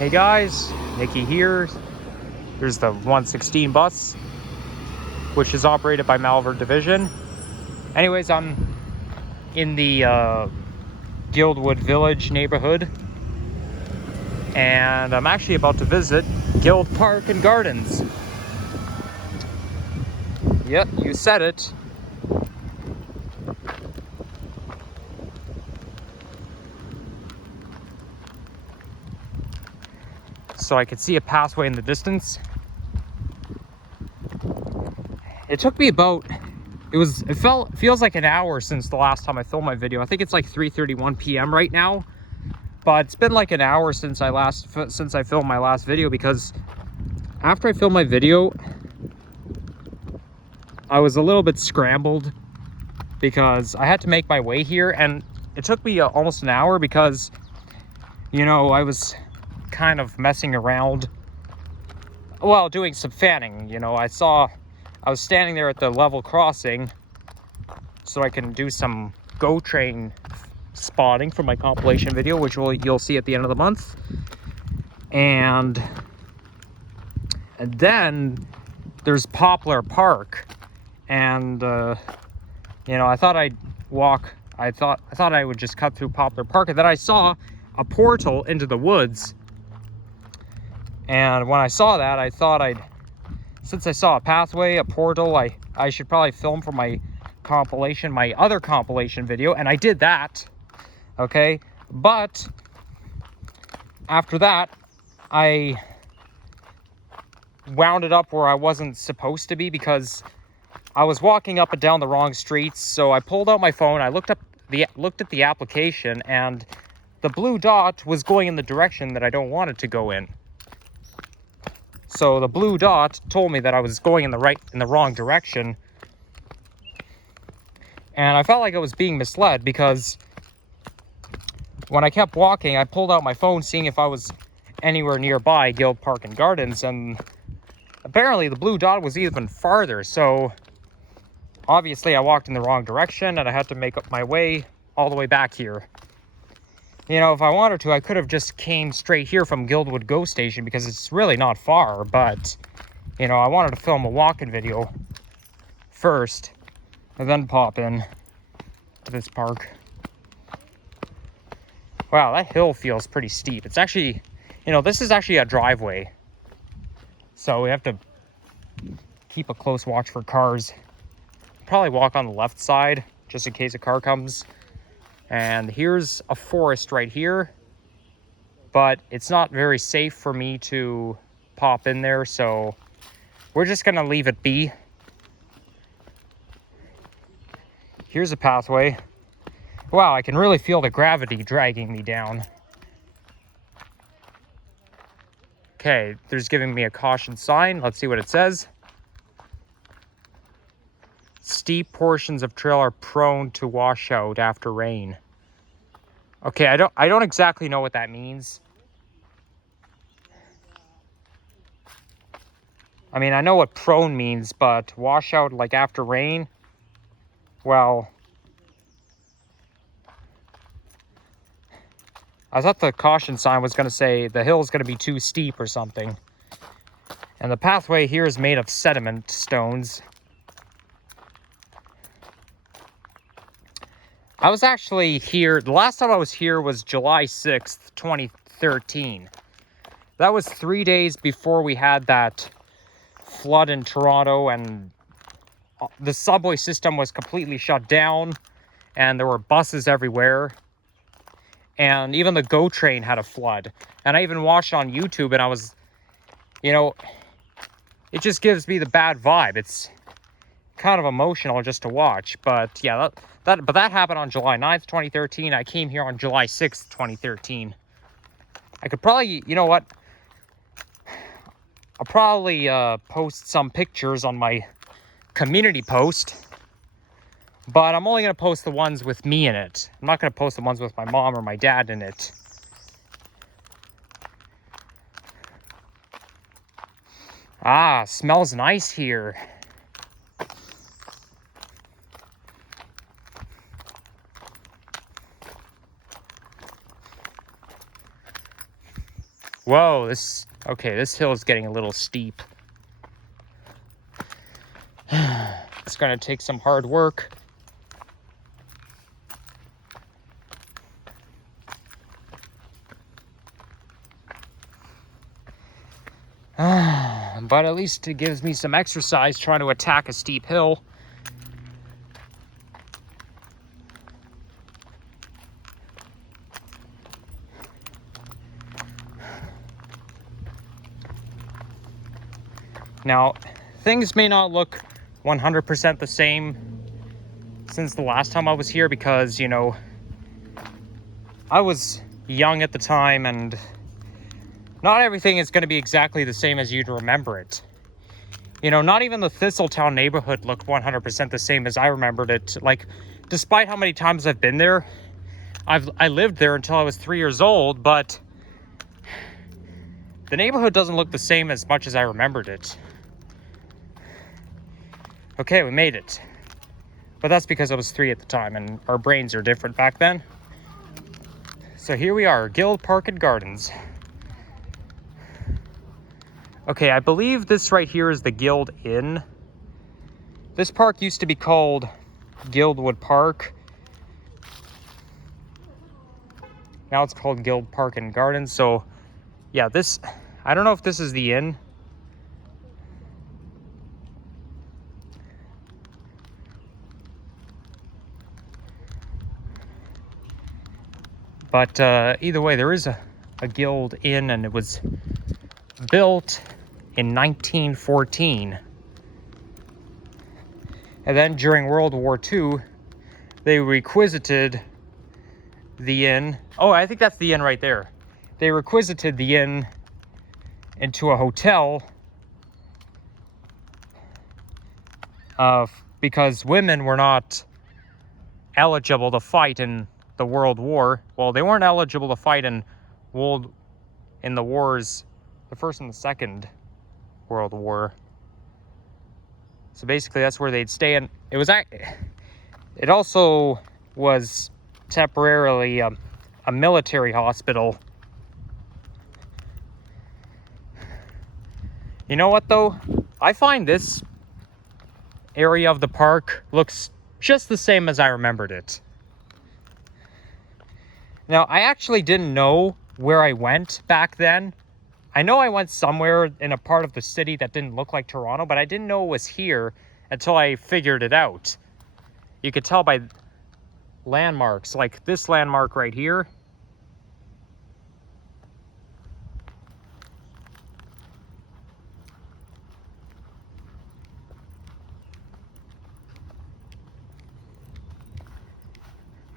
Hey guys, Nikki here. Here's the 116 bus, which is operated by Malvern Division. Anyways, I'm in the Guildwood Village neighborhood, and I'm actually about to visit Guild Park and Gardens. Yep, you said it. So I could see a pathway in the distance. It took me about, feels like an hour since the last time I filmed my video. I think it's like 3:31 p.m. right now, but it's been like an hour since I filmed my last video, because after I filmed my video, I was a little bit scrambled because I had to make my way here, and it took me almost an hour because, you know, I was kind of messing around, well, doing some fanning. You know, I was standing there at the level crossing so I can do some GO train spotting for my compilation video, which you'll see at the end of the month. And then there's Poplar Park, and you know, I thought I'd walk. I thought I would just cut through Poplar Park, and then I saw a portal into the woods. And when I saw that, since I saw a pathway, a portal, I should probably film for my other compilation video, and I did that, okay? But after that, I wound it up where I wasn't supposed to be, because I was walking up and down the wrong streets. So I pulled out my phone, I looked at the application, and the blue dot was going in the direction that I don't want it to go in. So the blue dot told me that I was going in the wrong direction. And I felt like I was being misled, because when I kept walking, I pulled out my phone seeing if I was anywhere nearby Guild Park and Gardens, and apparently the blue dot was even farther. So obviously I walked in the wrong direction, and I had to make up my way all the way back here. You know, if I wanted to, I could have just came straight here from Guildwood GO Station, because it's really not far. But, you know, I wanted to film a walk-in video first, and then pop in to this park. Wow, that hill feels pretty steep. It's actually, you know, this is actually a driveway, so we have to keep a close watch for cars. Probably walk on the left side, just in case a car comes. And here's a forest right here, but it's not very safe for me to pop in there, so we're just gonna leave it be. Here's a pathway. Wow, I can really feel the gravity dragging me down. Okay, there's giving me a caution sign. Let's see what it says. Steep portions of trail are prone to washout after rain. Okay, I don't exactly know what that means. I mean, I know what prone means, but washout, like after rain, well, I thought the caution sign was going to say the hill is going to be too steep or something. And the pathway here is made of sediment stones. I was actually here, the last time I was here was July 6th, 2013. That was 3 days before we had that flood in Toronto, and the subway system was completely shut down, and there were buses everywhere. And even the GO train had a flood. And I even watched on YouTube, and I was, you know, it just gives me the bad vibe. It's kind of emotional just to watch. But yeah, that happened on July 9th, 2013. I came here on July 6th, 2013. I could probably, you know what? I'll probably post some pictures on my community post. But I'm only going to post the ones with me in it. I'm not going to post the ones with my mom or my dad in it. Ah, smells nice here. Whoa, okay, this hill is getting a little steep. It's gonna take some hard work. But at least it gives me some exercise trying to attack a steep hill. Now, things may not look 100% the same since the last time I was here because, you know, I was young at the time and not everything is going to be exactly the same as you'd remember it. You know, not even the Thistletown neighborhood looked 100% the same as I remembered it. Like, despite how many times I've been there, I lived there until I was 3 years old, but the neighborhood doesn't look the same as much as I remembered it. Okay, we made it. But that's because I was 3 at the time and our brains are different back then. So here we are, Guild Park and Gardens. Okay, I believe this right here is the Guild Inn. This park used to be called Guildwood Park. Now it's called Guild Park and Gardens. So yeah, I don't know if this is the inn. But either way, there is a Guild Inn, and it was built in 1914. And then during World War II, they requisited the inn. Oh, I think that's the inn right there. They requisited the inn into a hotel because women were not eligible to fight in the World War. Well, they weren't eligible to fight in the wars, the First and the Second World War. So basically, that's where they'd stay. And it also was temporarily a military hospital. You know what, though? I find this area of the park looks just the same as I remembered it. Now, I actually didn't know where I went back then. I know I went somewhere in a part of the city that didn't look like Toronto, but I didn't know it was here until I figured it out. You could tell by landmarks, like this landmark right here.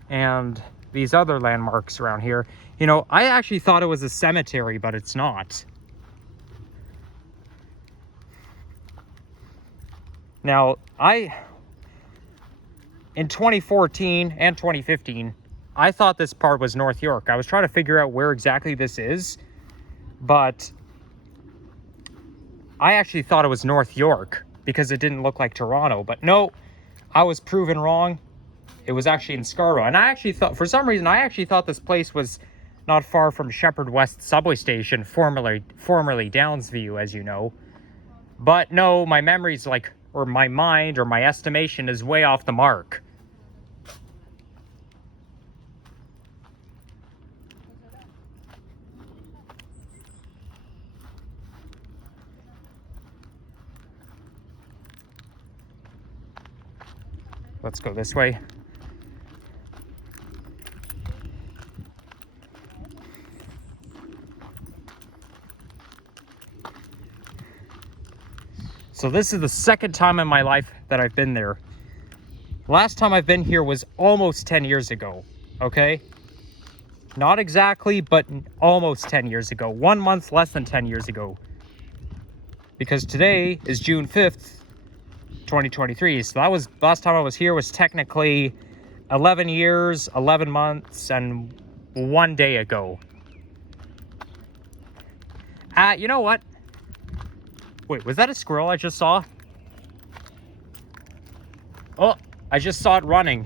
And these other landmarks around here. You know, I actually thought it was a cemetery, but it's not. Now, in 2014 and 2015, I thought this part was North York. I was trying to figure out where exactly this is, but I actually thought it was North York because it didn't look like Toronto. But no, I was proven wrong. It was actually in Scarborough. And I actually thought, for some reason, this place was not far from Shepherd West subway station, formerly Downsview, as you know. But no, my memory's or my mind or my estimation is way off the mark. Let's go this way. So this is the second time in my life that I've been there. Last time I've been here was almost 10 years ago, okay? Not exactly, but almost 10 years ago. 1 month less than 10 years ago. Because today is June 5th, 2023. So that was, last time I was here was technically 11 years, 11 months, and 1 day ago. You know what? Wait, was that a squirrel I just saw? Oh, I just saw it running.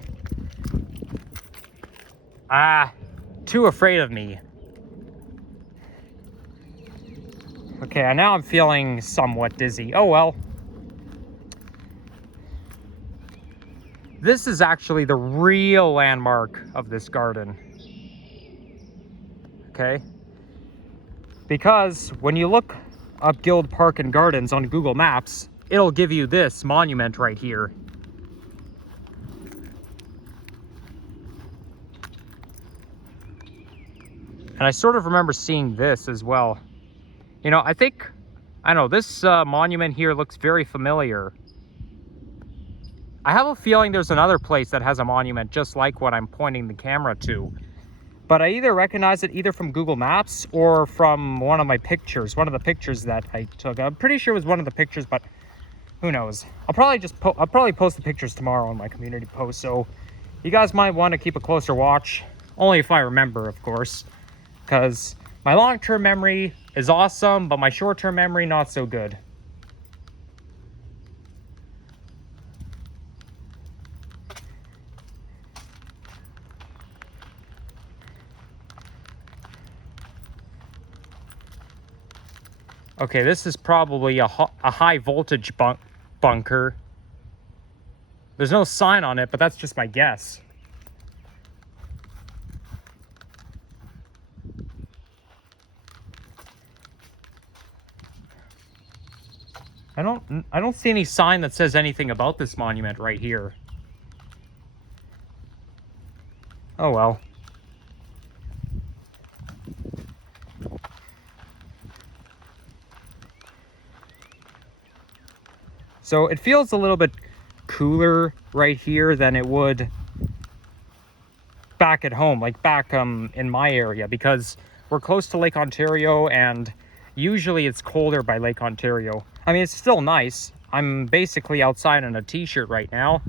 Too afraid of me. Okay, now I'm feeling somewhat dizzy. Oh well. This is actually the real landmark of this garden. Okay? Because when you look up Guild Park and Gardens on Google Maps, it'll give you this monument right here. And I sort of remember seeing this as well. You know, I know, this monument here looks very familiar. I have a feeling there's another place that has a monument just like what I'm pointing the camera to. But I either recognize it either from Google Maps or from one of my pictures, one of the pictures that I took. I'm pretty sure it was one of the pictures, but who knows? I'll probably post the pictures tomorrow on my community post, so you guys might want to keep a closer watch, only if I remember, of course, because my long-term memory is awesome, but my short-term memory not so good. Okay, this is probably a high voltage bunker. There's no sign on it, but that's just my guess. I don't see any sign that says anything about this monument right here. Oh well. So it feels a little bit cooler right here than it would back at home, like back in my area, because we're close to Lake Ontario and usually it's colder by Lake Ontario. I mean, it's still nice. I'm basically outside in a t-shirt right now.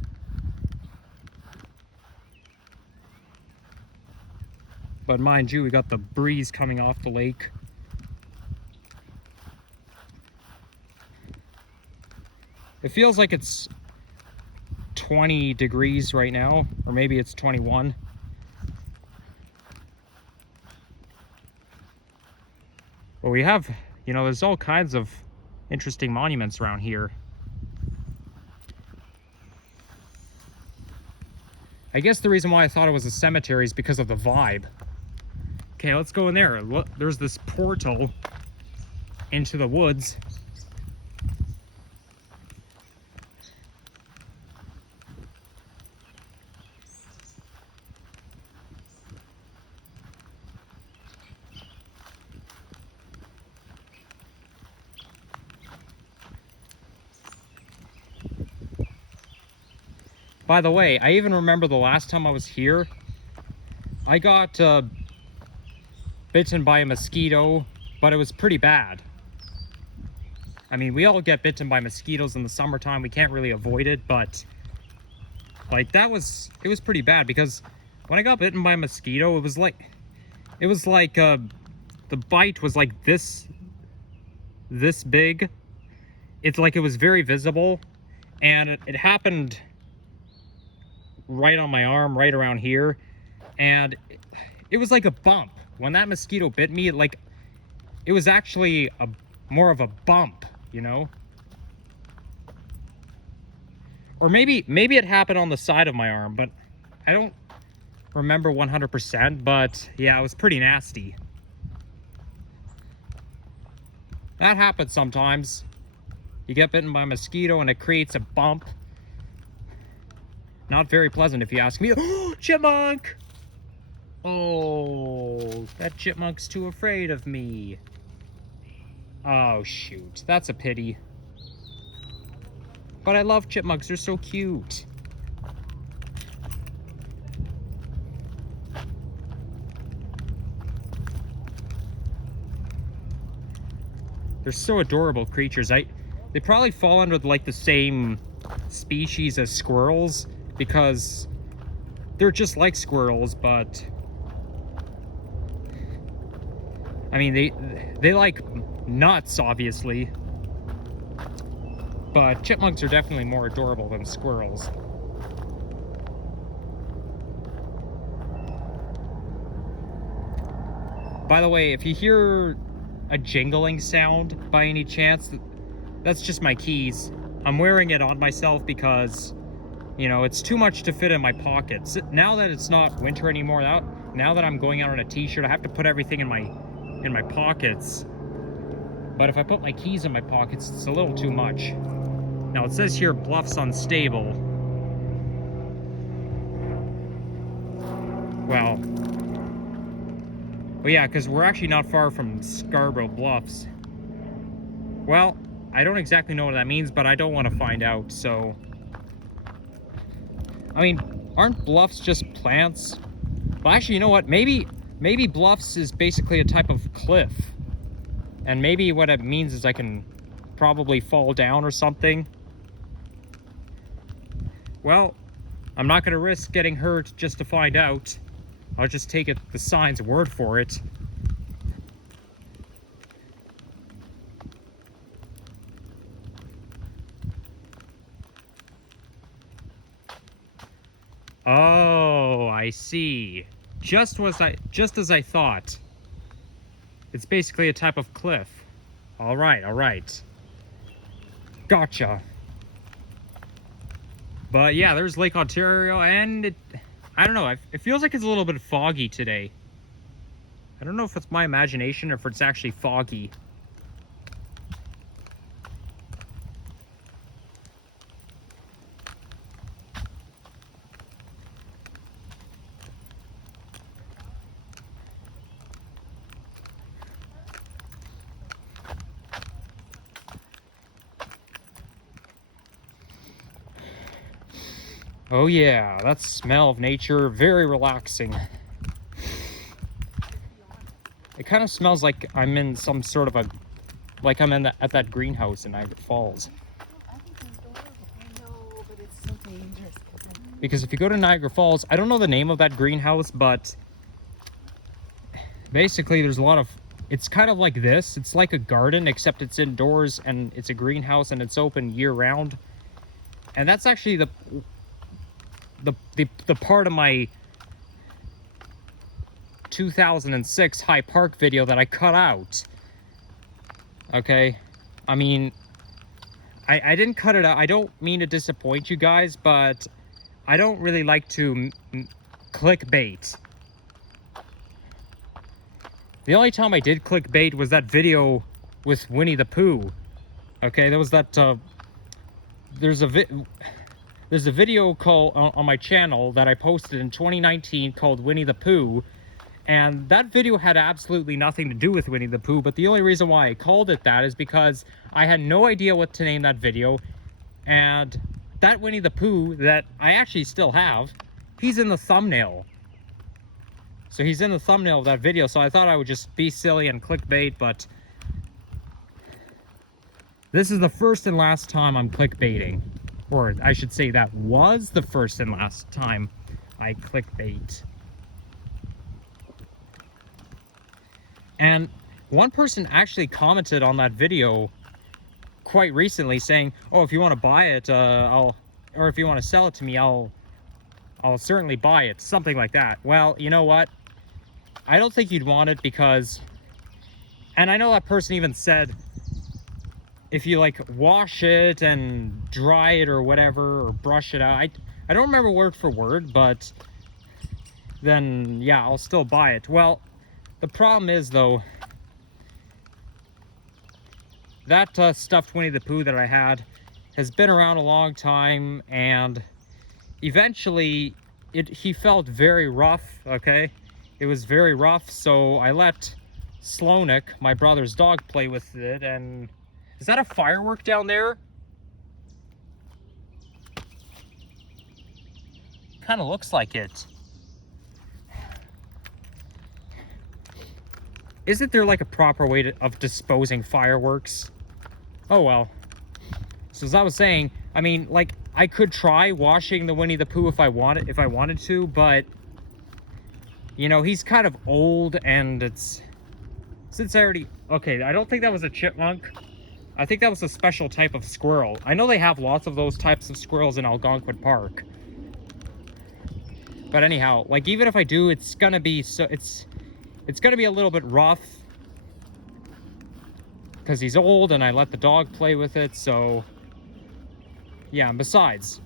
But mind you, we got the breeze coming off the lake. It feels like it's 20 degrees right now, or maybe it's 21. Well, we have, you know, there's all kinds of interesting monuments around here. I guess the reason why I thought it was a cemetery is because of the vibe. Okay, let's go in there. Look, there's this portal into the woods. By the way, I even remember the last time I was here, I got bitten by a mosquito, but it was pretty bad. I mean, we all get bitten by mosquitoes in the summertime. We can't really avoid it, but like it was pretty bad because when I got bitten by a mosquito, it was like the bite was like this big. It's like it was very visible, and it happened right on my arm, right around here, and it was like a bump. When that mosquito bit me, like it was actually more of a bump, you know? Or maybe it happened on the side of my arm, but I don't remember 100%, but yeah, it was pretty nasty. That happens sometimes. You get bitten by a mosquito and it creates a bump. Not very pleasant if you ask me. Oh, chipmunk! Oh, that chipmunk's too afraid of me. Oh, shoot. That's a pity. But I love chipmunks. They're so cute. They're so adorable creatures. They probably fall under like the same species as squirrels, because they're just like squirrels, but I mean they like nuts, obviously, but chipmunks are definitely more adorable than squirrels. By the way, if you hear a jingling sound by any chance? That's just my keys. I'm wearing it on myself because, you know, it's too much to fit in my pockets. Now that it's not winter anymore, now that I'm going out on a t-shirt, I have to put everything in my pockets. But if I put my keys in my pockets, it's a little too much. Now it says here Bluff's unstable. Well, yeah, because we're actually not far from Scarborough Bluffs. Well, I don't exactly know what that means, but I don't want to find out, so... I mean, aren't bluffs just plants? Well, actually, you know what? Maybe bluffs is basically a type of cliff. And maybe what it means is I can probably fall down or something. Well, I'm not going to risk getting hurt just to find out. I'll just take the sign's word for it. Oh, I see. Just as I thought. It's basically a type of cliff. All right. Gotcha. But yeah, there's Lake Ontario, and I don't know, it feels like it's a little bit foggy today. I don't know if it's my imagination or if it's actually foggy. Oh yeah, that smell of nature, very relaxing. It kind of smells like I'm in some sort of like I'm at that greenhouse in Niagara Falls. I know, but it's so dangerous. Because if you go to Niagara Falls, I don't know the name of that greenhouse, but basically there's a lot of, it's kind of like this. It's like a garden, except it's indoors, and it's a greenhouse, and it's open year round. And that's actually the part of my 2006 High Park video that I cut out. Okay, I mean, I didn't cut it out. I don't mean to disappoint you guys, but I don't really like to clickbait. The only time I did clickbait was that video with Winnie the Pooh. Okay, there was that there's a video called on my channel that I posted in 2019 called Winnie the Pooh, and that video had absolutely nothing to do with Winnie the Pooh, but the only reason why I called it that is because I had no idea what to name that video, and that Winnie the Pooh that I actually still have, he's in the thumbnail. So he's in the thumbnail of that video, so I thought I would just be silly and clickbait, but this is the first and last time I'm clickbaiting. Or I should say that was the first and last time I clickbait. And one person actually commented on that video quite recently saying, oh, if you want to buy it, or if you want to sell it to me, I'll certainly buy it. Something like that. Well, you know what? I don't think you'd want it because, and I know that person even said, if you like wash it and dry it or whatever, or brush it out, I don't remember word for word, but then yeah, I'll still buy it. Well, the problem is though, that stuffed Winnie the Pooh that I had has been around a long time, and eventually he felt very rough. Okay, it was very rough, so I let Sloanik, my brother's dog, play with it. And is that a firework down there? Kind of looks like it. Isn't there like a proper way of disposing fireworks? Oh well. So as I was saying, I mean, like, I could try washing the Winnie the Pooh if I wanted to, but you know, he's kind of old, and it's, since I already, okay, I don't think that was a chipmunk. I think that was a special type of squirrel. I know they have lots of those types of squirrels in Algonquin Park. But anyhow, like, even if I do, it's gonna be so, it's gonna be a little bit rough. because he's old and I let the dog play with it, so yeah. And besides,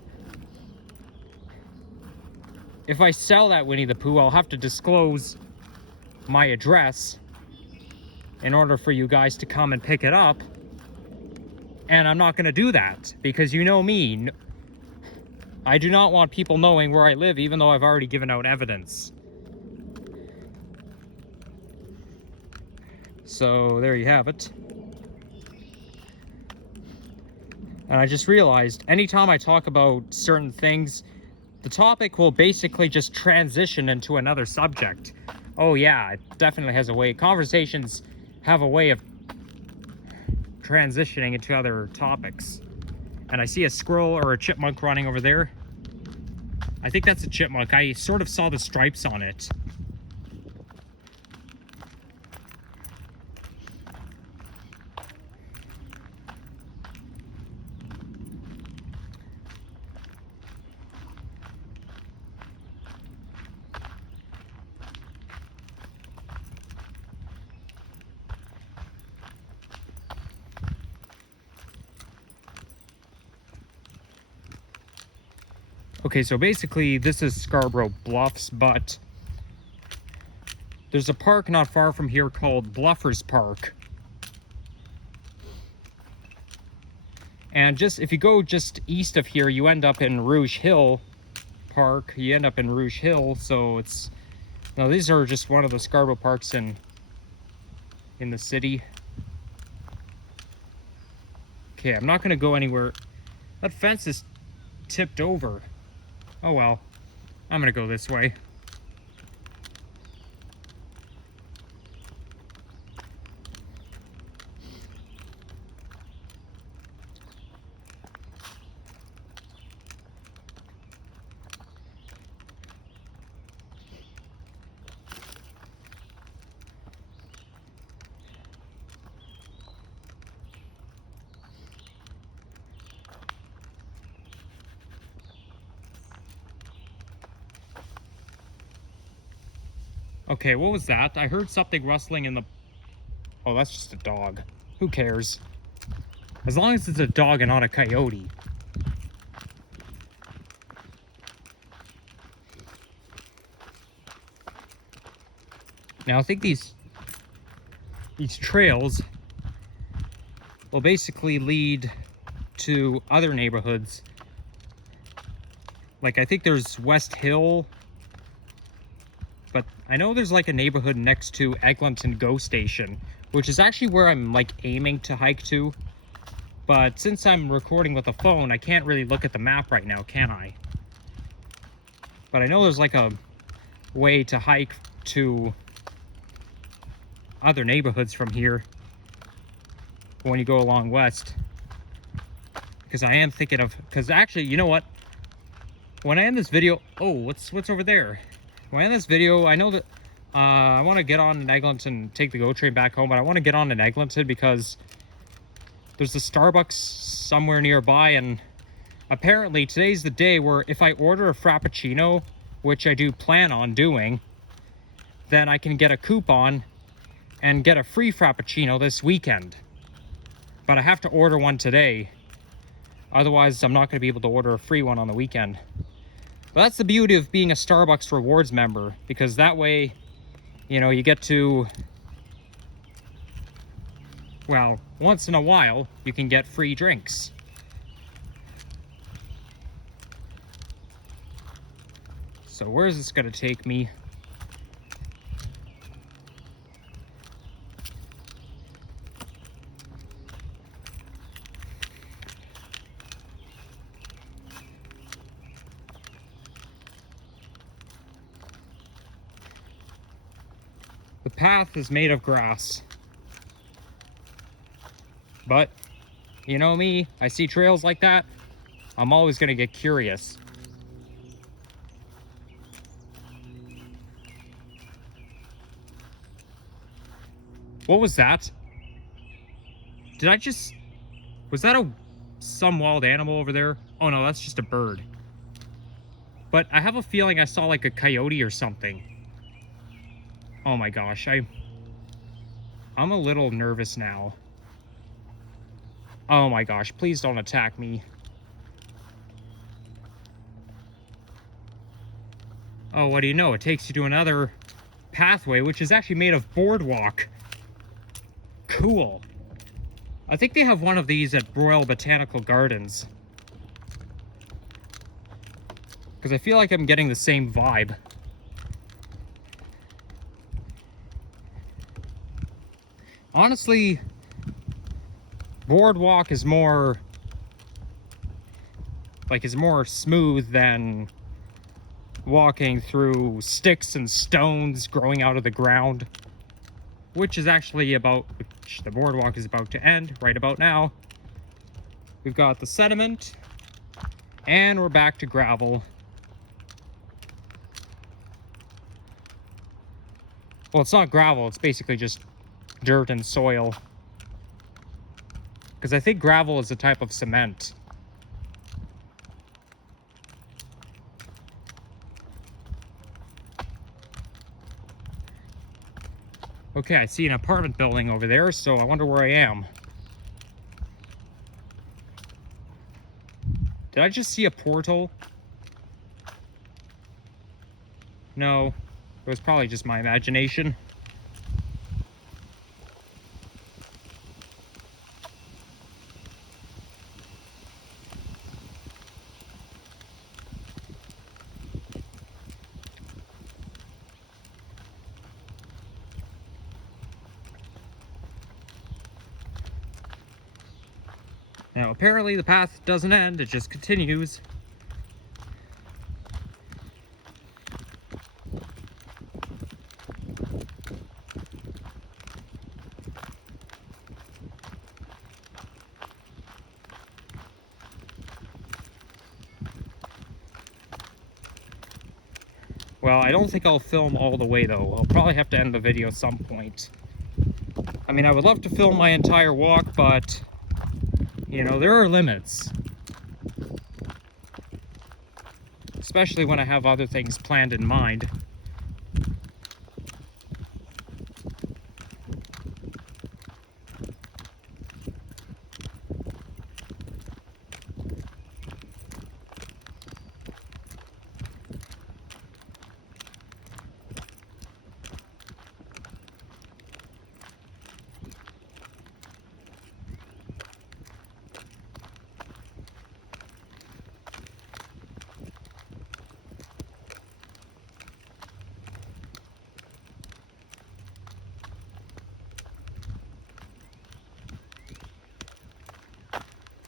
if I sell that Winnie the Pooh, I'll have to disclose my address in order for you guys to come and pick it up. And I'm not going to do that because you know me. I do not want people knowing where I live, even though I've already given out evidence. So there you have it. And I just realized anytime I talk about certain things, the topic will basically just transition into another subject. Oh yeah, it definitely has a way. Conversations have a way of transitioning into other topics. And I see a squirrel or a chipmunk running over there. I think that's a chipmunk. I sort of saw the stripes on it. Okay, so basically this is Scarborough Bluffs, but there's a park not far from here called Bluffers Park. And just if you go just east of here, you end up in Rouge Hill Park. You end up in Rouge Hill, so it's... Now these are just one of the Scarborough parks in the city. Okay, I'm not gonna go anywhere. That fence is tipped over. Oh well, I'm gonna go this way. Okay, what was that? I heard something rustling in the... Oh, that's just a dog. Who cares? As long as it's a dog and not a coyote. Now, I think these trails will basically lead to other neighborhoods. Like, I think there's West Hill... But I know there's like a neighborhood next to Eglinton GO Station, which is actually where I'm like aiming to hike to. But since I'm recording with a phone, I can't really look at the map right now, can I? But I know there's like a way to hike to other neighborhoods from here when you go along west. Because I am thinking of... Because actually, you know what? When I end this video... Oh, what's over there? When I end this video, I know that I want to get on in Eglinton, take the GO train back home, but I want to get on in Eglinton because there's a Starbucks somewhere nearby, and apparently today's the day where if I order a Frappuccino, which I do plan on doing, then I can get a coupon and get a free Frappuccino this weekend. But I have to order one today. Otherwise, I'm not going to be able to order a free one on the weekend. But that's the beauty of being a Starbucks rewards member, because that way, you know, you get to, well, once in a while, you can get free drinks. So where is this going to take me? The path is made of grass. But, you know me, I see trails like that, I'm always going to get curious. What was that? Did I just... Was that some wild animal over there? Oh no, that's just a bird. But I have a feeling I saw like a coyote or something. Oh my gosh, I'm a little nervous now. Oh my gosh, please don't attack me. Oh, what do you know? It takes you to another pathway, which is actually made of boardwalk. Cool. I think they have one of these at Royal Botanical Gardens. Because I feel like I'm getting the same vibe. Honestly, boardwalk is more smooth than walking through sticks and stones growing out of the ground, which the boardwalk is about to end right about now. We've got the sediment and we're back to gravel. Well, it's not gravel, it's basically just dirt and soil. Because I think gravel is a type of cement. Okay, I see an apartment building over there, so I wonder where I am. Did I just see a portal? No, it was probably just my imagination. Now, apparently the path doesn't end, it just continues. Well, I don't think I'll film all the way though. I'll probably have to end the video at some point. I mean, I would love to film my entire walk, but, you know, there are limits. Especially when I have other things planned in mind.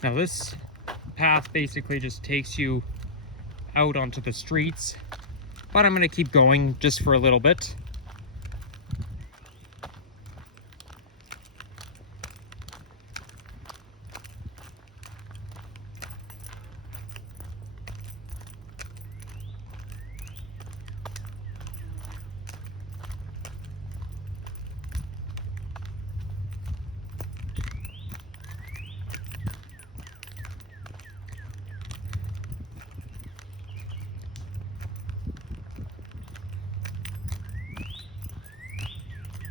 Now this path basically just takes you out onto the streets, but I'm gonna keep going just for a little bit.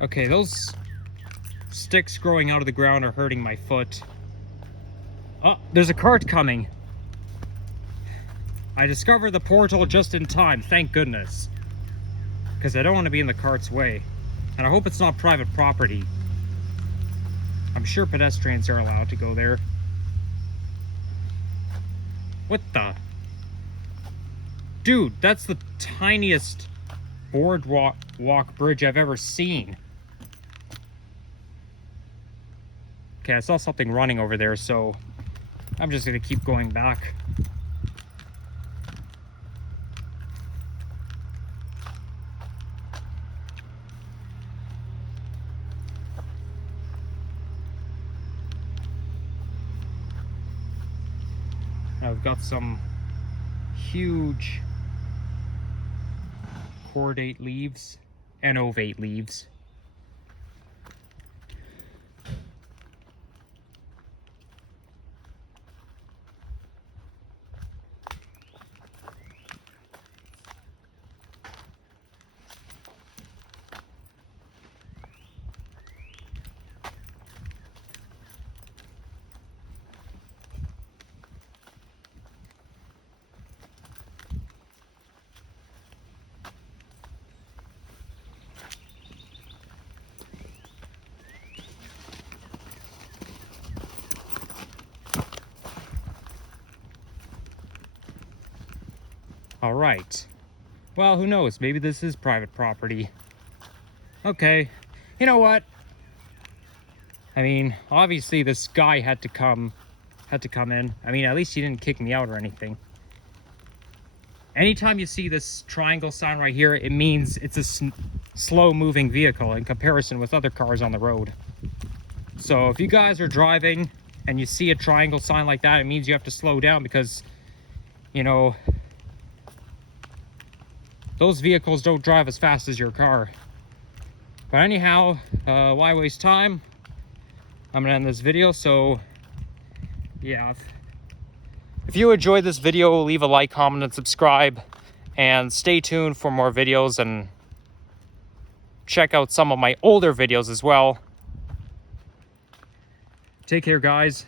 Okay, those sticks growing out of the ground are hurting my foot. Oh, there's a cart coming. I discovered the portal just in time, thank goodness. Because I don't want to be in the cart's way. And I hope it's not private property. I'm sure pedestrians are allowed to go there. What the? Dude, that's the tiniest boardwalk bridge I've ever seen. Okay, I saw something running over there, so I'm just gonna keep going back. Now we've got some huge cordate leaves and ovate leaves. All right. Well, who knows? Maybe this is private property. Okay. You know what? I mean, obviously this guy had to come in. I mean, at least he didn't kick me out or anything. Anytime you see this triangle sign right here, it means it's a slow moving vehicle in comparison with other cars on the road. So if you guys are driving and you see a triangle sign like that, it means you have to slow down because, you know, those vehicles don't drive as fast as your car. But anyhow, why waste time? I'm gonna end this video, so yeah. If you enjoyed this video, leave a like, comment, and subscribe. And stay tuned for more videos and check out some of my older videos as well. Take care, guys.